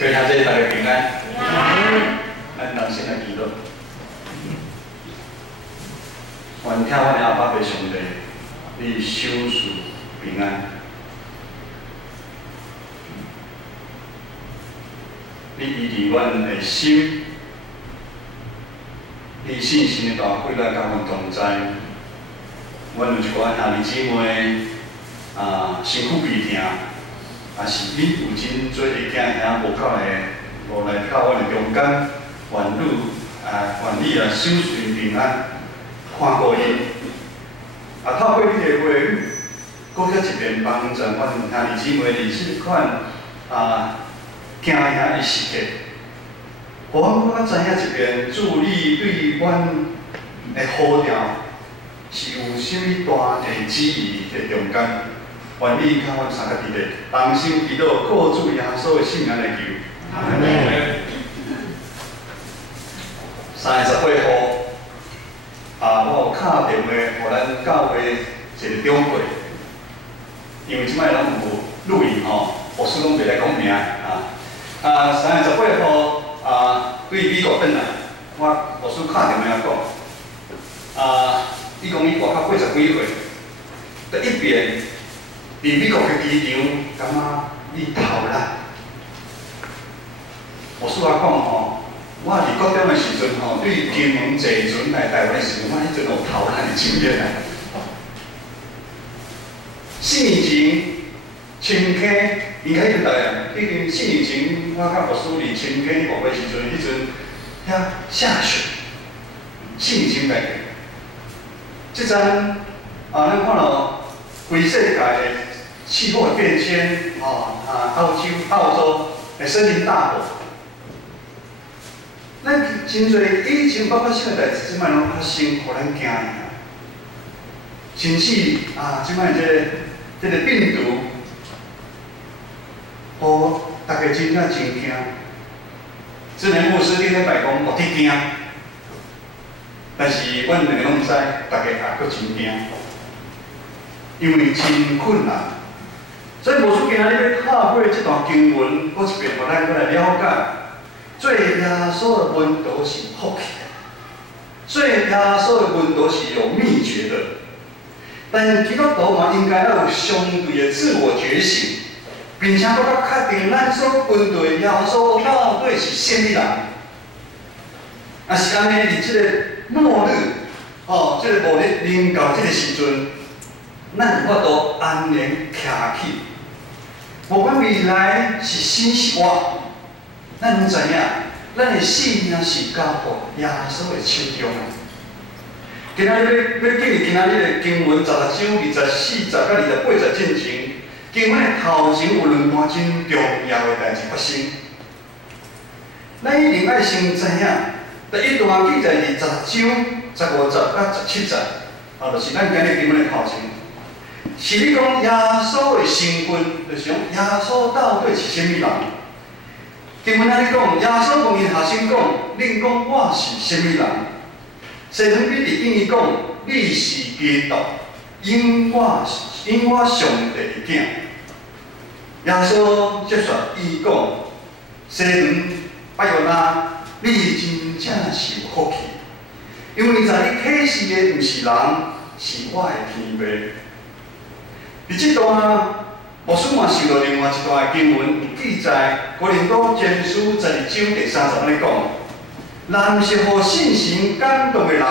求兄弟大家平安。咱同心来祈祷。愿听阮的阿爸的上帝，你守事平安。你医治阮的心，你信心的大火来甲阮同在。阮有一寡兄弟姊妹身躯鼻疼。 啊，是你有真做会惊兄无够的，无来到阮的中间，愿你来守顺平安，看顾因。透过你的话语，搁较一遍帮助阮兄弟姊妹伫即款惊兄的时刻，互阮搁较知影一遍，主你对阮的呼召是有啥物大的旨意伫中间。 愿你靠阮三个伫咧，同心祈祷，靠主耶稣的圣名来求。阿门。38号，我有敲电话互咱教会一个长辈，因为即摆拢有录音吼，牧师拢袂来讲名38号对美国转来，我牧师敲电话讲，伊讲伊外口80几岁，第一遍。 伫美国嘅机场，感觉你头烂。牧师我讲吼，我伫高中嘅时阵吼，对金门坐船来台湾嘅时阵，我迄阵有头烂嘅经验来。4年前，青溪应该迄代，迄阵4年前，我甲牧师伫青溪牧会时阵，迄阵遐下雪。4年前来嘅，即阵咱看到规世界嘅。 气候的变迁，澳洲的森林大火，咱真侪以前发生的代志，即摆拢发生，互咱惊呀。甚至即摆这个病毒，互大家真正真惊。智能牧师顶礼拜讲，无得惊，但是阮两个拢知，大家也搁真惊，因为真困难。 所以，牧师今仔日要透过这段经文，搁一遍，互咱来了解，做耶稣的温度是福气，做耶稣的温度是有秘诀的。但基督徒嘛，应该要有相对的自我觉醒，并且搁较确定咱所跟随耶稣到底是啥物人。是安尼，伫这个末日，这个末日临到这个时阵，咱有法度安然徛起。 无管未来是生是活，咱拢知影，咱的性命是交互耶稣的手中。今仔日要建立今仔日的经文16章24节到28节进前，经文的头前有两段真重要的代志发生。咱一定爱先知影，第一段记载伫16章15节到17节，就是咱今日经文的头前。 是你讲耶稣的身份，就是讲耶稣到底是啥物人？经文安尼讲，耶稣问因学生讲：“恁讲我是啥物人？”西门彼得应伊讲：“你是基督，因我上帝的囝。”耶稣接续伊讲：“西门巴约拿，你真正是有福气，因为在你启示的毋是人，是我的天父。” 伫即段，牧师嘛受到另外一段经文有记载，哥林多前书12章第30安尼讲：，若毋是互信神感动的人，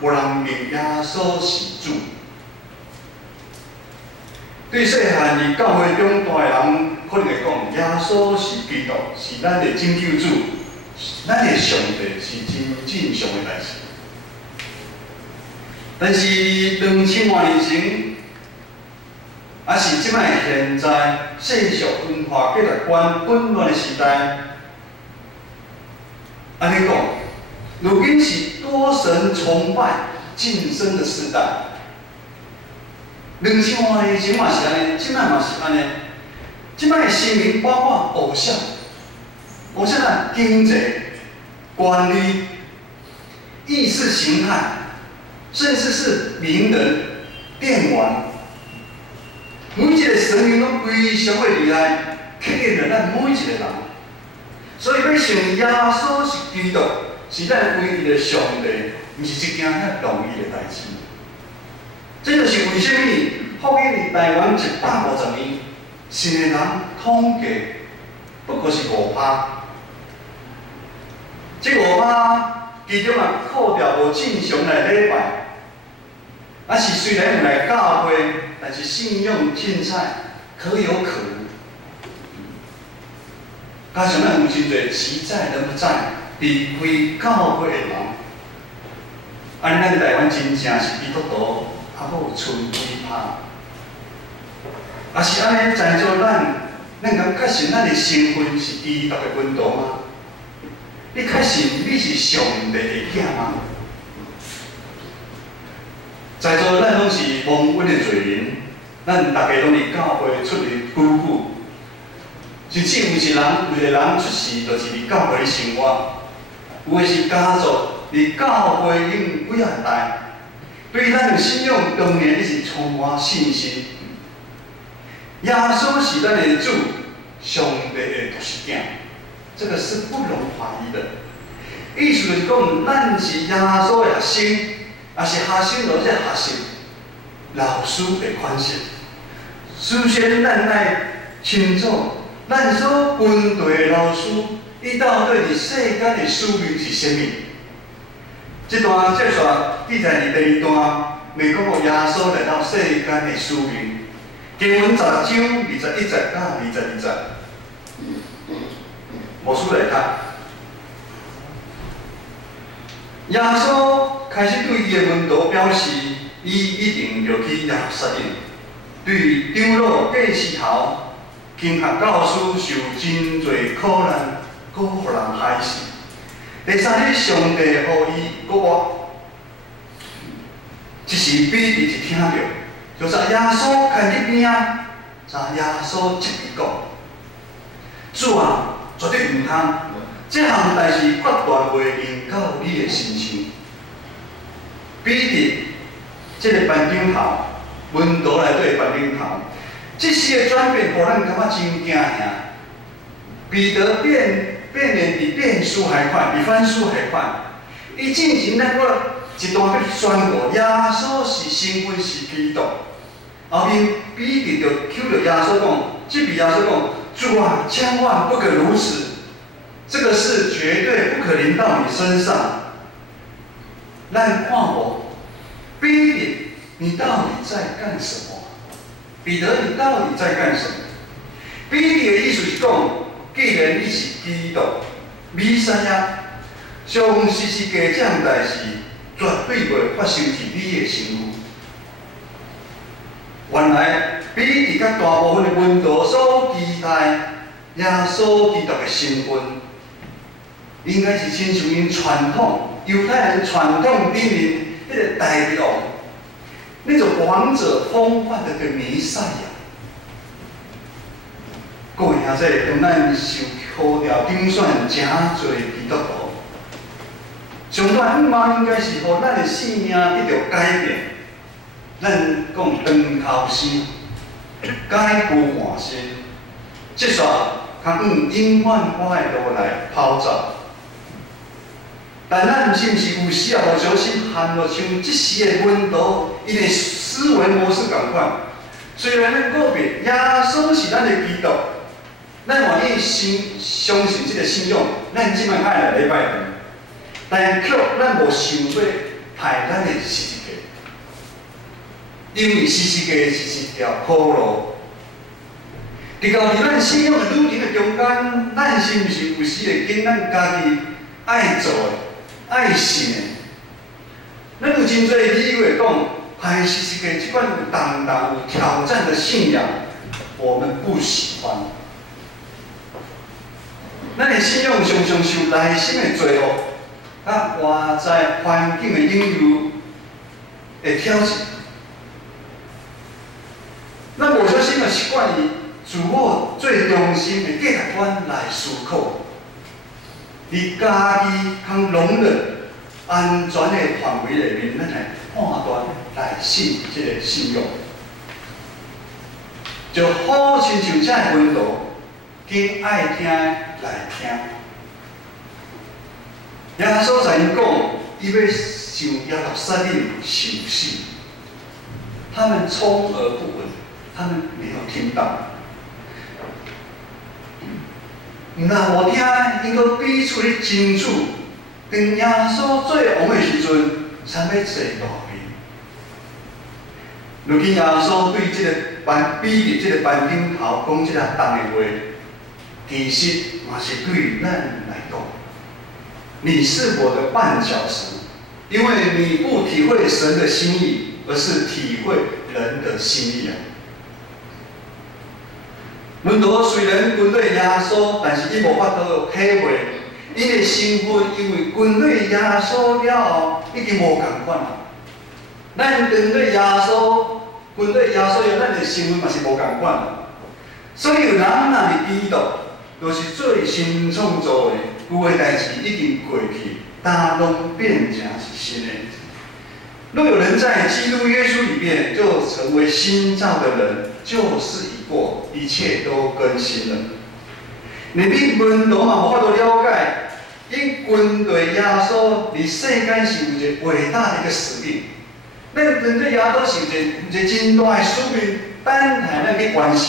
无人明耶稣是主。对细汉伫教会中大的人，可能会讲耶稣是基督，是咱的拯救主，咱的上帝是真正常的代志。但是2000多年前。 是即摆现在世俗文化价值观混乱的时代，安尼讲，如今是多神崇拜晋升的时代。2000多年前嘛是安尼，即摆嘛是安尼。即摆的新闻包括偶像经济、管理、意识形态，甚至是名人、电玩。 每一个神明拢非常的厉害，吸引了咱每一个人。所以要信耶稣是基督，是咱唯一的上帝，毋是一件遐容易的代志。这就是为什么福音伫台湾150年，信的人统计不过是5%。这5%其中啊扣掉无正常来礼拜，啊是虽然有来教会，但是信用凊彩，可有可无。加上咱有真侪实在人不在，离开教会的人，安尼咱台湾真正是基督徒，还佫有剩几趴。啊是安尼，在座咱敢确信咱的身份是基督的门徒吗？你确信你是上帝的囝吗？在座咱拢是蒙恩的罪人，咱大家拢伫教会出入久久。甚至有一个人出世就是伫教会生活，有的是家族伫教会已经几啊代，对咱的信仰当然你是充满信心。耶稣是咱的主，上帝的独生囝，这个是不容怀疑的。意思就是讲，咱是耶稣的学生，也是学生落这学习老师的款式。首先，咱来清楚。咱所跟对的老师，伊到底伫世间的使命是啥物？这段接续记载伫第2段，未讲到耶稣来到世间的使命。经文10章21节到22节，无书来读。耶稣开始对伊的门徒表示，伊一定要去耶路撒冷，对长老、祭司头。经学教师受真侪苦难，搁互人害死。第三日，上帝予伊搁活。一时彼得一听到，就是耶稣开入边啊，耶稣接伊讲：主啊，绝对毋通，这项代志决断袂临到你的身上。彼得，这个班长头，门徒内底班长头。这时的转变，互咱感觉真惊吓。彼得变脸比变书还快，比翻书还快。伊进前咱个一段要宣布耶稣是身份是基督，后面彼得就求着耶稣讲，即比耶稣讲：主啊，千万不可如此，这个事绝对不可临到你身上。咱看无，彼得，你到底在干什么？彼得，你到底在干什么？彼得的意思是讲，既然你是基督、弥赛亚，上世界这项代志绝对袂发生伫你的身躯。原来彼得甲大部分的门徒所期待耶稣基督的身份，应该是亲像因传统犹太人传统里面迄个大王。那种王者风范的个弥赛亚，各位兄弟，当咱受呼召顶选真侪基督徒，上大愿望应该是互咱的生命得到改变。咱讲长头生，改过换新，即煞通往永远我的路来跑走。但咱是毋是有时啊，无小心陷落像即时的门徒，因的思维模式共款。虽然咱个别耶稣是咱的基督，咱愿意相信这个信仰，咱即摆爱来礼拜堂，但却咱无想要排咱的十字架，因为十字架是一条苦路。伫到伫咱信仰的旅程的中间，咱是毋是有时会紧咱家己爱做的？爱信的，咱有真侪理由会讲，排十字架这款有重大有挑战的信仰，我们不喜欢。咱的信仰常常受内心的罪恶，甲外在环境的引诱的挑战。咱无小心的习惯以自我最中心的价值观来思考。伫家己通容忍安全的范围内面，咱来判断来信这个信仰，就好亲像这门徒，经爱听来听，耶稣才因讲，伊要像亚伯撒冷受死，他们充耳不闻，他们没有听到。那无听，因个彼此咧争取，当耶稣最王的时阵，才要坐路边。如今耶稣对这个比喻这个班顶头讲这个重的话，其实嘛是对咱来讲，你是我的绊脚石，因为你不体会神的心意，而是体会人的心意啊。门徒虽然跟对耶稣，但是伊无法度体会，伊的身份因为跟对耶稣了后，已经无共款啦。咱跟对耶稣，跟对耶稣了，咱的身份嘛是无共款啦。所以有人若是基督，就是最新创造的，有的代志已经过去，大拢变成是新的。若有人在基督耶稣里面，就成为新造的人，旧事已过，一切都更新了。你比门徒嘛无法度了解，因跟对耶稣，伫世间是有一个伟大的一个使命。咱跟对耶稣是有一个真大的使命，等待咱去完成。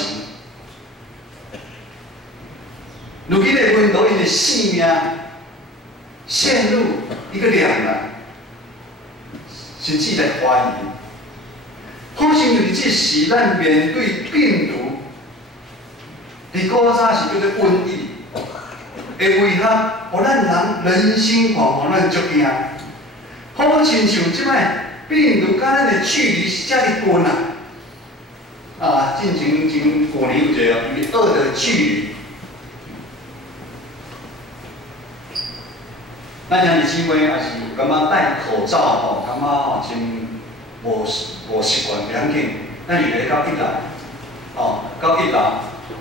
如今的门徒因的性命陷入一个两难。甚至来怀疑，可能就是这时咱面对病毒，伫古早是叫做瘟疫，会威吓，互咱人心惶惶，咱足惊。好亲像即摆病毒甲咱的距离是遮尔近啊！进前过年有一个与恶的距离。咱兄弟姊妹也是有感觉戴口罩吼，感觉吼真无习惯，袂要紧。咱原来到一楼，吼到一楼，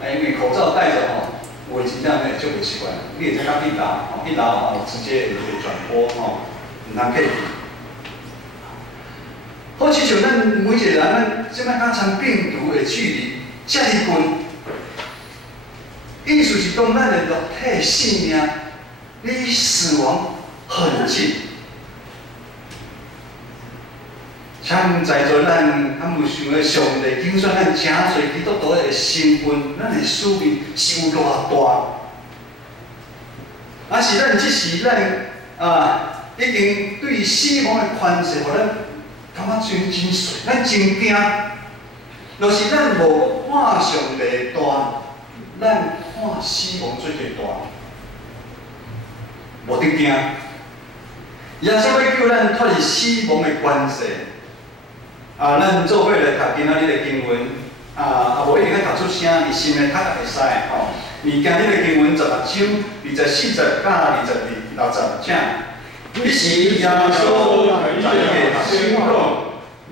因为口罩戴着吼，有诶真正会足袂习惯。你会使到一楼，吼一楼吼直接会传播吼，唔通客气。好亲像咱每一个人，咱即摆甲参病毒的距离遮尔近，意思是讲咱的肉体性命离死亡很近。像在座咱，敢有想过上帝拣选咱真侪基督徒的身份，咱的使命是有偌大？啊是咱即时咱已经对死亡的宽恕，互咱感觉真碎，咱真惊。就是咱无看上帝大，咱看死亡最最大，无得惊。耶稣要叫咱脱离死亡的关系。咱做伙来读今仔日的经文，无一定要读出声，伊心的读也会使吼。今日的经文16章24节到60请。彼时耶稣在夜醒讲，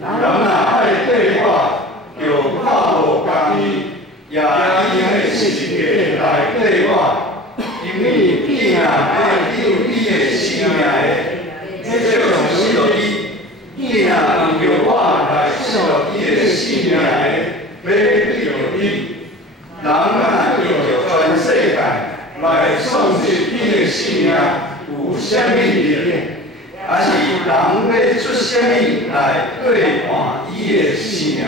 人若爱对话，就靠无共伊，也因的是一个来对话，因为伊若要救伊的性命的，这就死了伊；伊若用我来救伊的性命的，要救伊。人若用全世界来创造伊的性命，有啥物力量？还是人要出啥物来对换伊的性命？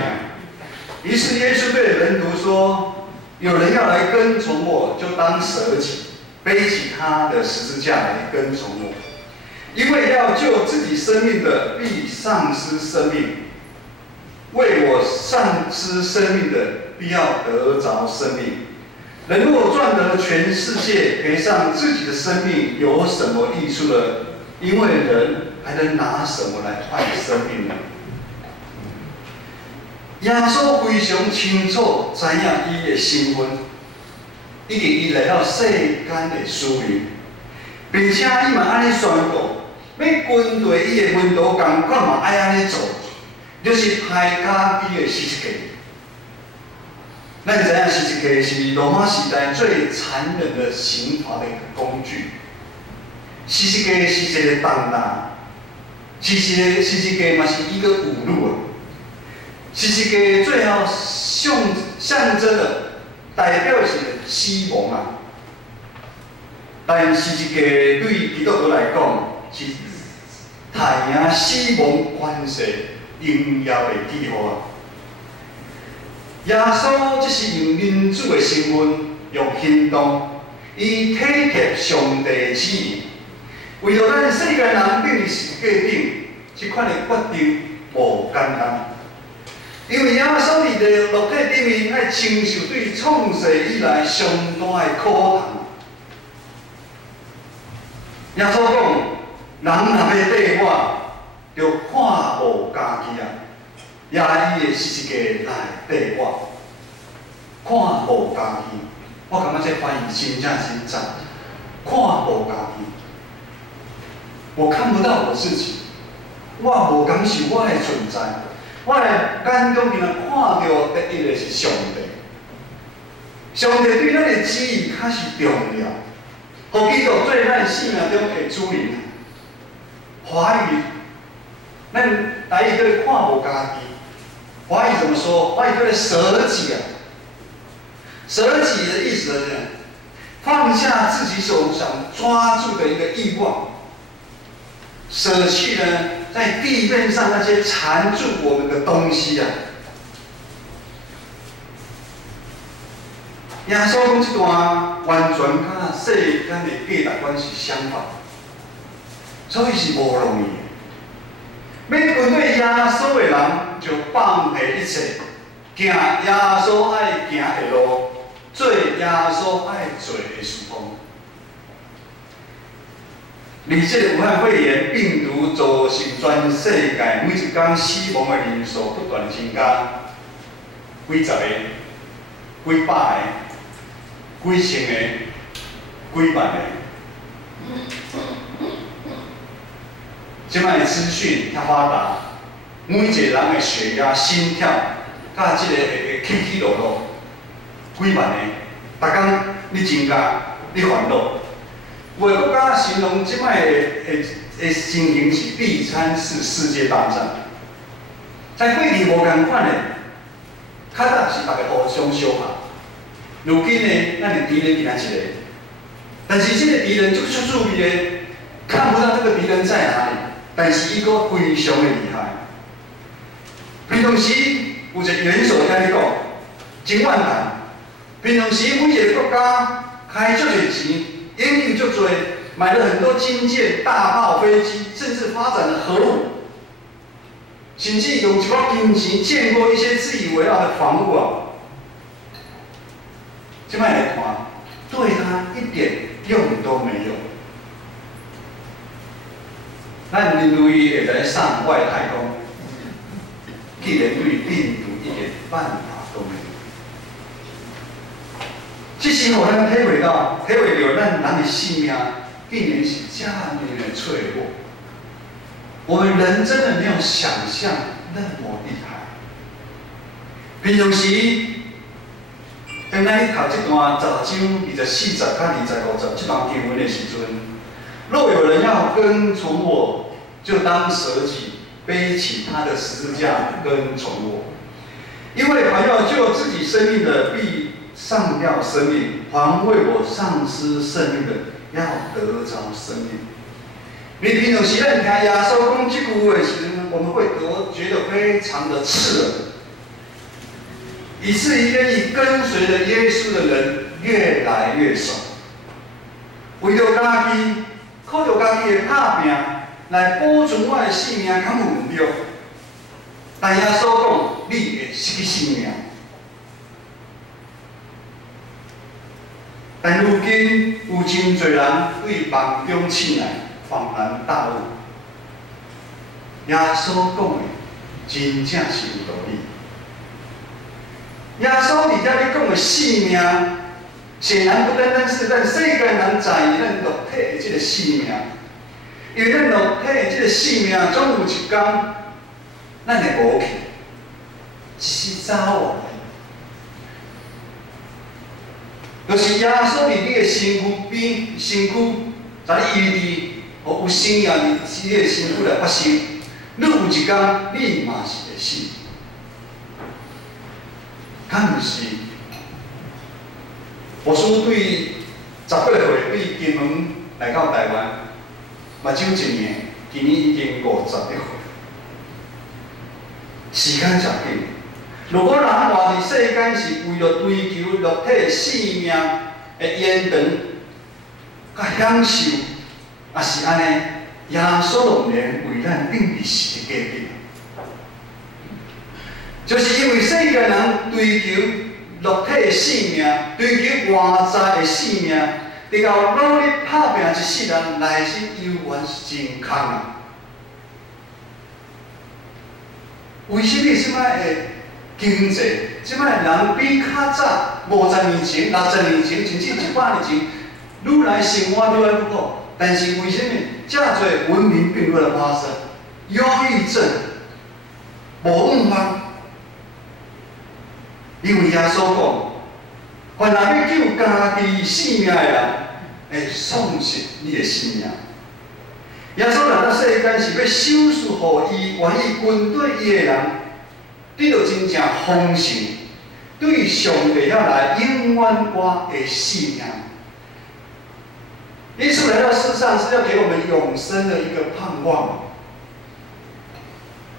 于是耶稣对门徒说：“有人要来跟从我，就当舍己，背起他的十字架来跟从我。因为要救自己生命的，必丧失生命；为我丧失生命的，必要得着生命。人若赚得全世界，赔上自己的生命，有什么益处呢？因为人还能拿什么来换生命呢？”耶稣非常清楚知影伊的身份，以及伊来到世间的使命，并且伊嘛安尼宣告，要跟对伊的门徒同款嘛爱安尼做，就是派加伊的十字架。咱知影十字架是罗马时代最残忍的刑罚的一个工具。十字架是一个重担，十字架嘛是一个侮辱啊。十字架最后象征的、代表性的死亡啊。但是一个对基督徒来讲是太阳死亡关系应要的记号啊。耶稣即是用民主的身份，用行动，以体贴上帝的旨意，为着咱世间人等于世界顶，即款的决定无简单。因为耶稣伫个肉体顶面，爱承受对创世以来上大的苦痛。耶稣讲，人若要缀我，就看无家己啊。也伊的是一个来缀我，看无家己。我感觉这翻译真正真赞，看无家己。我看不到我自己，我无感受我的存在。我的眼中竟然看到第一个是上帝，上帝对咱的旨意较是重要，互基督做咱生命中的主人。华语，咱台语叫做看无家己。华语怎么说？华语叫做舍己啊。舍己的意思呢，放下自己手上抓住的一个欲望，舍弃呢在地面上那些缠住我们的东西啊。耶稣讲这段完全甲世间的价值观是相反，所以是无容易的。要跟对耶稣的人，就放下一切，行耶稣爱行的路，做耶稣爱做的事工。而这个武汉肺炎病毒造成全世界每一天死亡的人数不断增加，几十个、几百个、几千个、几万个。即摆的资讯较发达，每一个人的血压、心跳，甲即个会起起落落，几万个，逐工你增加，你烦恼。有个国家形容即摆的情形是第三次世界大战。在过去无共款的，较早是大家互相相拍，如今呢，咱的敌人竟然一个，但是这个敌人就注意呢，看不到这个敌人在哪里。但是伊阁非常的厉害。平常时有一个元首在咧讲，真万谈。平常时每一个国家开足侪钱，研究足多，买了很多军舰、大炮、飞机，甚至发展了核武，甚至用一笔金钱建过一些自以为傲的房屋啊。这摆来看，对他一点用都没有。咱人类会来上外太空，既然对病毒一点办法都没有，这时互咱体会到咱人的性命竟然是这么的脆弱。我们人真的没有想象那么厉害。平常时，原来你读这段十章24、甲25这段经文的时阵。若有人要跟从我，就当舍己，背起他的十字架跟从我。因为凡要救自己生命的，必丧掉生命；凡为我丧失生命的，要得着生命。你平常时咱听耶稣讲这句话时，我们会觉得非常的刺耳，以至于愿意跟随着耶稣的人越来越少。为了家己。靠着家己的打拼来保存我的性命，敢有唔对？但耶稣讲，你会失去性命。但如今有真侪人对梦中醒来，恍然大悟。耶稣讲的真正是有道理。耶稣伫遮咧讲的性命。显然不单单是咱世间人在意咱肉体的这个性命，因为咱肉体的这个性命总有一天，咱会无去，一时早晚。就是耶稣伫你的身躯边，身躯在你医治，互有生命伫你的身躯来发生，你有一天你嘛是会死，敢毋是？我说对18岁对金门来到台湾，嘛只有1年，今年已經51歲。時間真緊。如果人活伫世間是為了追求肉體性命的延長、甲享受，也是安尼，耶穌當然為咱定義是個價值。就是因為世間人追求肉體的性命，追求外在的性命，直到努力打拼一世人，內心猶原是真空啊。为什么即摆的经济，即摆人比较早50年前、60年前，甚至100年前，愈来生活愈来愈好？但是为什么遮侪文明病愈来发生？忧郁症、无文化，因为耶稣讲，凡若要救家己性命的人，会丧失你的性命。耶稣来到世间是要收拾予伊愿意跟对伊的人，得到真正丰盛，对上帝遐来永远我的信仰。耶稣来到世上是要给我们永生的一个盼望。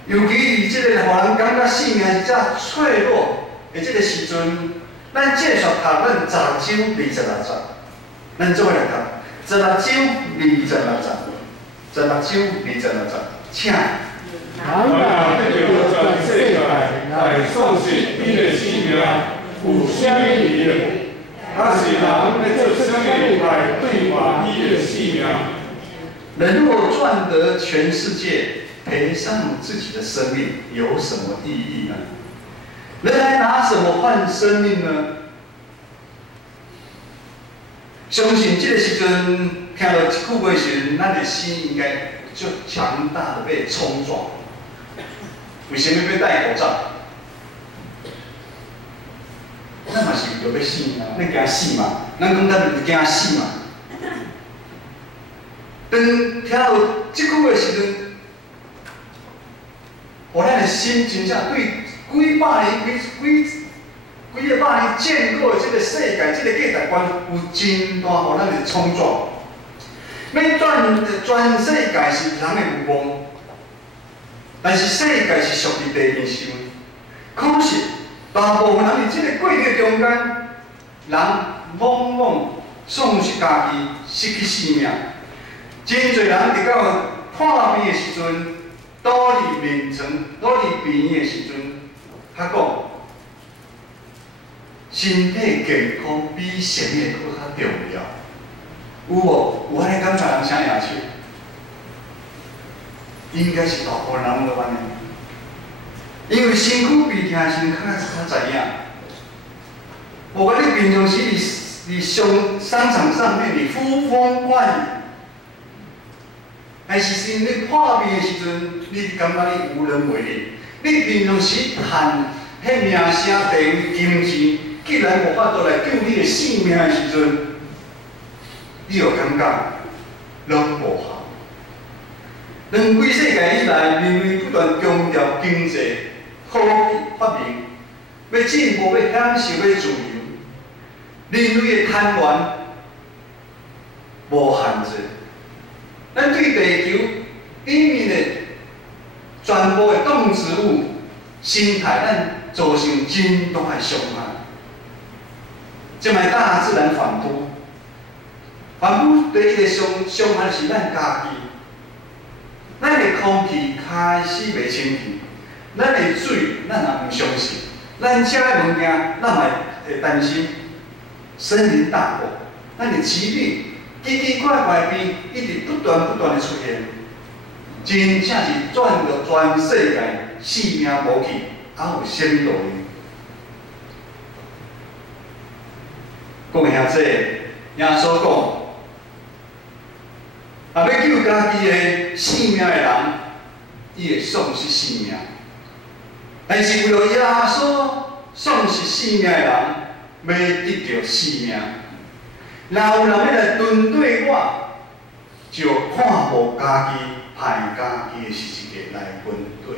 尤其伫即个互人感觉性命是遮脆弱的即个时阵，咱继续读咱十六章26节，咱做伙来读16章26节。16章26節，請。人若要全世界來喪失你的性命，有啥物利益？還是人要做啥物來對換你的性命？人若賺得全世界，賠上自己的生命，有什麼意義呢？人還拿什麼換生命呢？相信這個時陣。聽到這句話時，咱的心應該就強大的被衝撞。為什麼要戴口罩？咱嘛是有要死嘛，咱驚死嘛，咱講咱唔驚死嘛。當聽到這句話時陣，互咱的心真正對幾個百年建構的這個世界、這個價值觀有真大互咱的衝撞。要全世界是人的有望，但是世界是属于第二身。可是大部分人伫这个过程中间，人往往丧失家己，失去性命。真侪人伫到破病的时阵，倒伫眠床、倒伫病院的时阵，他讲身体健康比生命搁较重要。有无？有安尼感觉人啥样手？应该是大部分人都安尼，因为身躯病痛时较知影。无管你平常时伫商场上面你呼风唤雨，但是你破病的时阵，你感觉你无能为力。你平常时喊迄名声、地位、金钱，既然无法度来救你的性命的时阵，你又感觉拢无效。两几世纪以来，人类不断强调经济、科技发明，要进步、要享受、要自由。人类的贪婪无限制，咱对地球里面的全部的动植物生态，咱造成真大的伤害。即卖大自然反扑。反扑第一个伤害是咱家己，咱的空气开始袂清气，咱的水咱也唔相信，咱食的物件咱嘛会担心森林大火，咱的疾病奇奇怪怪病一直不断的出现，真正是转到全世界性命无去，还有啥物道理？讲下这耶稣讲。啊！要救家己的性命的人，伊会丧失性命；但是为了耶稣丧失性命的人，要得到性命。若有人要来针对我，就看无家己、害家己的是一个来针对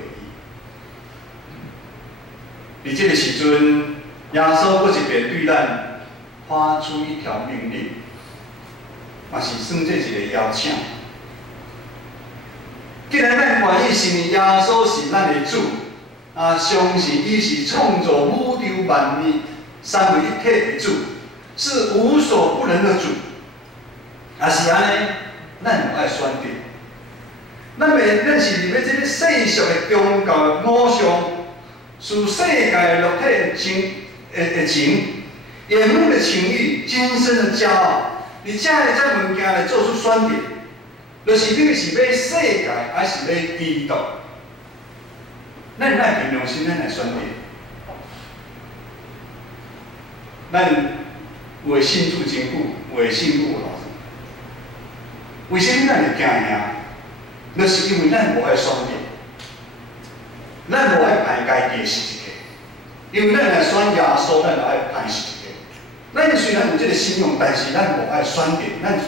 伊。伫这个时阵，耶稣搁一遍对咱发出一条命令。嘛是算这一个邀请。既然咱愿意信耶稣是咱的主，相信伊是创造宇宙万物三位一体的主，是无所不能的主，是安尼，咱就爱选择。咱是入要这个世俗的宗教的偶像，使世界的肉体的情、眼目的情欲、今生的骄傲，而这物件来做出选择，就是你是要世界，还是要基督？咱爱凭良心，咱来选择。咱为信主真久，为信主老实。为什么咱会惊赢？就是因为咱无爱选择，咱无爱排家己的十字架。因为咱来选耶稣，咱就爱排十字架。咱虽然有这个信仰，但是咱无爱选择，咱行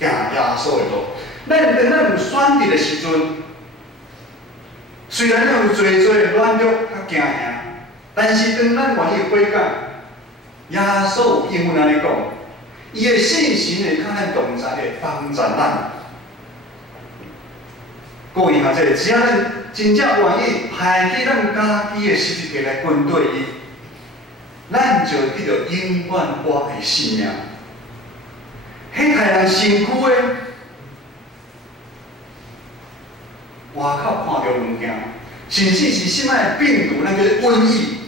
耶稣的路。咱有选择的时阵，虽然咱有侪软弱较惊吓，但是当咱愿意悔改，耶稣有英文安尼讲，伊的信心会较咱同在的帮助咱。各位学者，只要咱真正愿意排起咱家己的十字架来跟对伊，咱就得到永远我的性命。迄害人身躯的，外口看到物件，甚至是什么病毒，咱叫瘟疫，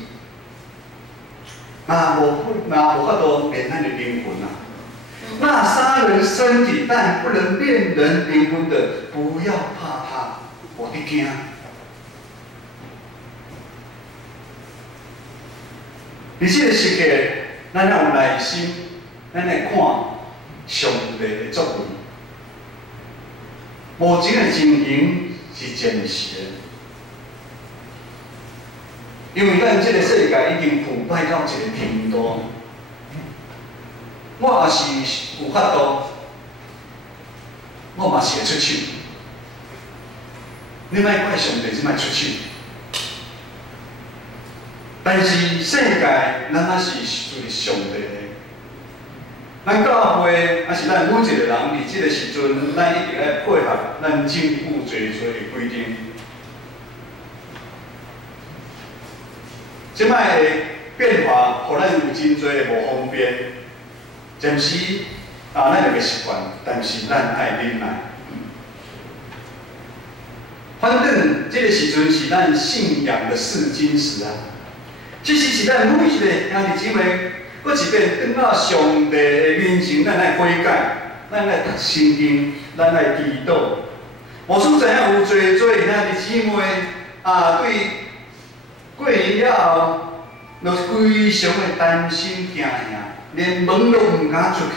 无法度变咱的灵魂啊！那杀人身体但不能变人灵魂的，不要怕他，我的惊。而这个世界，咱要有耐心，咱来看上帝的作为。目前的情形是真实的，因为咱这个世界已经腐败到一个程度。我也是有法度，我嘛是会出手。你莫怪上帝，只莫出手。但是世界，咱也是属于上帝的。咱教会，还是咱每一个人，伫这个时阵，咱一定要配合咱政府侪的规定。即摆的变化，互咱有真多的无方便。暂时咱就袂习惯，但是咱爱忍耐。反正这个时阵是咱信仰的试金石啊！这是咱每一个兄弟姊妹，搁一遍转到上帝的面前，咱来悔改，咱来读圣经，咱来祈祷。无数知影有做兄弟姊妹对过年了后，就非常的担心惊吓。连门都唔敢出去，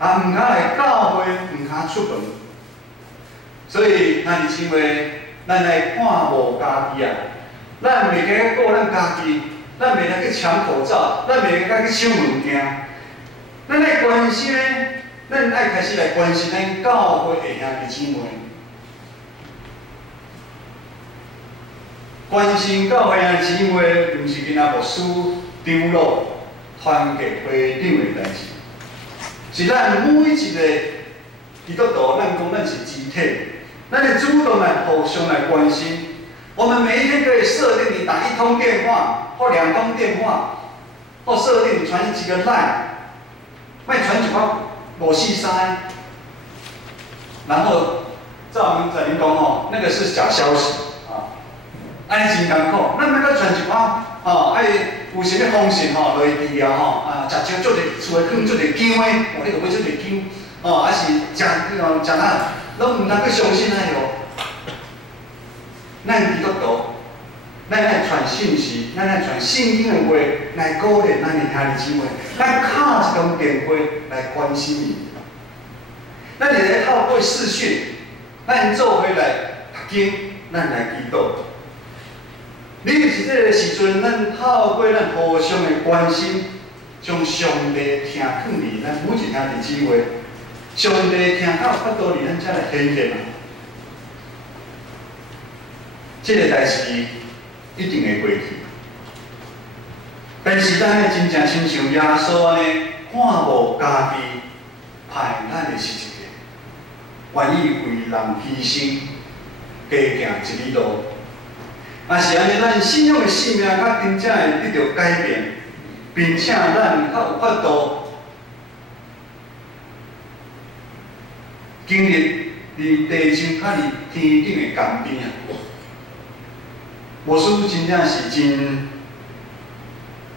唔敢来教会，唔敢出门。所以，兄弟姊妹，咱来看无家己啊！咱袂记顾咱家己，咱袂来去抢口罩，咱袂来去抢物件。咱来关心咧，咱爱开始来关心咱教会的兄弟姊妹，关心教会兄弟姊妹，毋是囡仔牧师长老。团结会长的代志，是咱每一个基督徒，咱讲咱是集体，咱得主动来互相来关心。我们每一天可以设定你打1通电话或2通电话，或设定传几个 line， 卖传几包543，然后照明仔您讲哦，那个是假消息啊，安尼真艰苦，咱要搁传一包爱。有啥物方式落去治啊食少做者厝诶，放做者姜诶，你著买做者姜还是食咱拢毋通去相信迄哦。咱基督徒，咱爱传信息，咱爱传圣经诶话来鼓励咱诶兄弟姊妹，咱敲一通电话来关心伊。咱会来透过视讯，咱做伙来读经，咱来祈祷。你就是这个时阵，咱透过咱互相的关心，将上帝听放伫咱每一兄弟姊妹，上帝听到法度伫咱遮来显现啊！这个代志一定会过去，但是咱要真正亲像耶稣安尼，看无家己，害咱的是一个，愿意为人牺牲，加行一里路。也是安尼，咱信仰的生命较真正会得到改变，并且咱较有法度经历伫地上较伫天顶的甘甜啊！牧师真正是真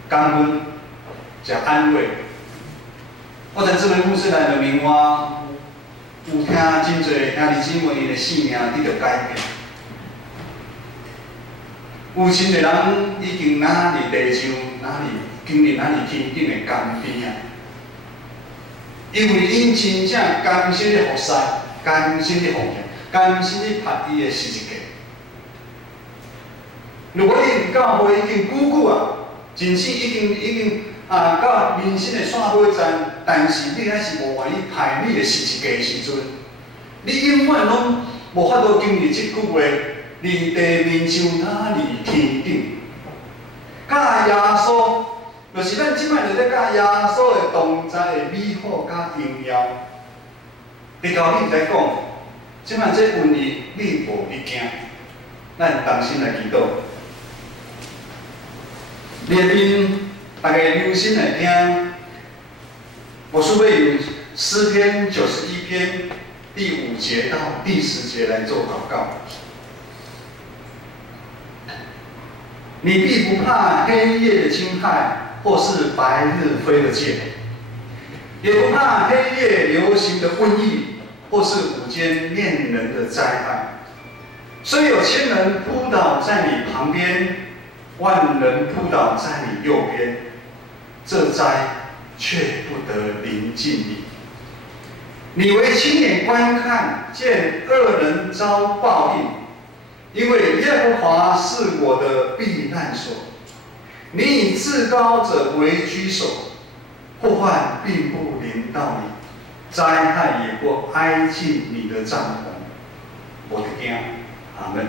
感恩，真安慰。我在这位牧师来的明我，有听真侪兄弟姊妹因的生命得到改变。有真侪人已经哪伫地上，哪伫经历哪伫天顶的甘甜啊！因为因真正甘心的服侍，甘心的奉献，甘心的拍伊的十字架。如果你伫教会已经久啊，真心已经到人生的线尾站，但是你还是无愿意拍你的十字架的时阵，你永远拢无法度经历这句话。离地面上哪离天顶？甲耶稣，就是咱即摆就咧甲耶稣的同在的美好甲荣耀。你头你在讲，即摆这瘟疫你无你惊，咱同心来祈祷。下面大家留心来听，我是会用诗篇91篇第5节到第10节来做祷告。你必不怕黑夜的侵害，或是白日飞的箭，也不怕黑夜流行的瘟疫，或是午间恋人的灾害。虽有千人扑倒在你旁边，万人扑倒在你右边，这灾却不得临近你。你为亲眼观看，见恶人遭报应。因为耶和华是我的避难所，你以至高者为居首，祸患并不临到你，灾害也不挨近你的帐篷。我的天，阿门。